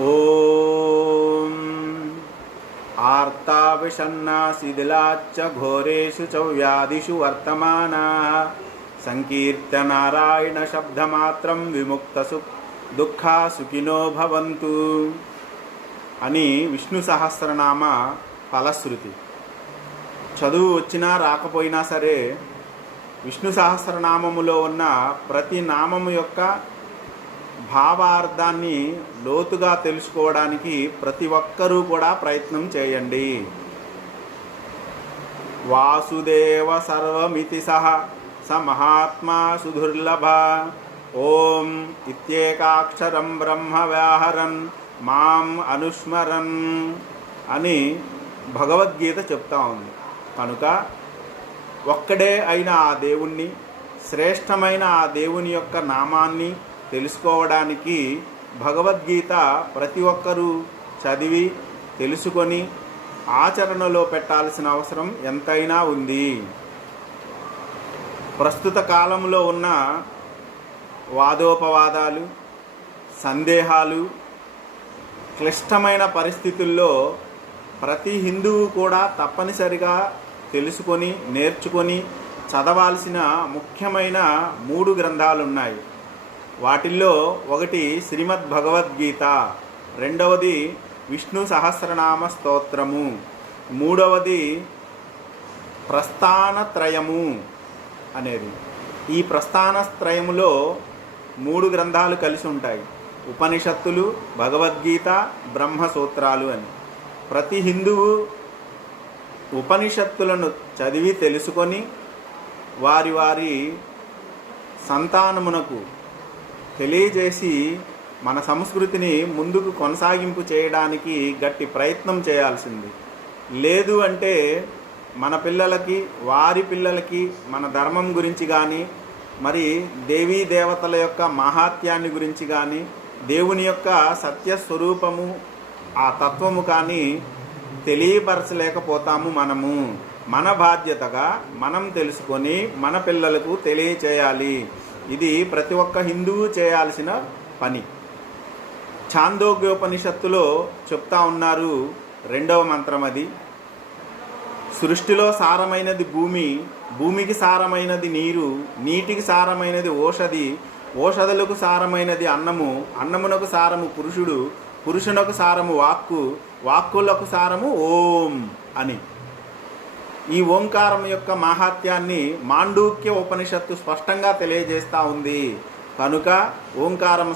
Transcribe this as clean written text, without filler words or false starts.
ఓం ఆర్తావిషన్నా శిథిలాచ్చ ఘోరేషు చ వ్యాధిషు వర్తమానాః సంకీర్త్య నారాయణ శబ్దమాత్రం విముక్త దుఃఖా సుఖినో భవంతు అని విష్ణు సహస్రనామ ఫలశ్రుతి. చదువు వచ్చినా రాకపోయినా సరే విష్ణు సహస్రనామములో ఉన్న ప్రతి నామము యొక్క భావార్థాన్ని లోతుగా తెలుసుకోవడానికి ప్రతి ఒక్కరూ కూడా ప్రయత్నం చేయండి. వాసుదేవ సర్వమితి సహ స మహాత్మా సుదుర్లభ ఓం ఇత్యేకాక్షరం బ్రహ్మ వ్యాహరన్ మాం అనుస్మరన్ అని భగవద్గీత చెప్తా ఉంది. కనుక ఒక్కడే అయిన ఆ దేవుణ్ణి, శ్రేష్టమైన ఆ దేవుని యొక్క నామాన్ని తెలుసుకోవడానికి భగవద్గీత ప్రతి ఒక్కరూ చదివి తెలుసుకొని ఆచరణలో పెట్టాల్సిన అవసరం ఎంతైనా ఉంది. ప్రస్తుత కాలంలో ఉన్న వాదోపవాదాలు, సందేహాలు, క్లిష్టమైన పరిస్థితుల్లో ప్రతి హిందువు కూడా తప్పనిసరిగా తెలుసుకొని నేర్చుకొని చదవాల్సిన ముఖ్యమైన 3 గ్రంథాలు ఉన్నాయి. వాటిల్లో ఒకటి శ్రీమద్ భగవద్గీత, రెండవది విష్ణు సహస్రనామ స్తోత్రము, మూడవది ప్రస్థానత్రయము అనేది. ఈ ప్రస్థానత్రయములో 3 గ్రంథాలు కలిసి ఉంటాయి: ఉపనిషత్తులు, భగవద్గీత, బ్రహ్మసూత్రాలు అని. ప్రతి హిందువు ఉపనిషత్తులను చదివి తెలుసుకొని వారి వారి సంతానమునకు తెలియజేసి మన సంస్కృతిని ముందుకు కొనసాగింపు చేయడానికి గట్టి ప్రయత్నం చేయాల్సింది. లేదు అంటే మన పిల్లలకి, వారి పిల్లలకి మన ధర్మం గురించి కానీ, మరి దేవీ దేవతల యొక్క మహాత్యాన్ని గురించి కానీ, దేవుని యొక్క సత్యస్వరూపము, ఆ తత్వము కానీ తెలియపరచలేకపోతాము. మన బాధ్యతగా మనం తెలుసుకొని మన పిల్లలకు తెలియచేయాలి. ఇది ప్రతి ఒక్క హిందువు చేయాల్సిన పని. ఛాందోగ్యోపనిషత్తులో చెప్తా ఉన్నారు, 2వ మంత్రం అది. సృష్టిలో సారమైనది భూమి, భూమికి సారమైనది నీరు, నీటికి సారమైనది ఓషధి, ఓషధులకు సారమైనది అన్నము, అన్నమునకు సారము పురుషుడు, పురుషునకు సారము వాక్కు, వాక్కులకు సారము ఓం అని. ఈ ఓంకారం యొక్క మాహాత్యాన్ని మాండూక్య ఉపనిషత్తు స్పష్టంగా తెలియజేస్తూ ఉంది. కనుక ఓంకారం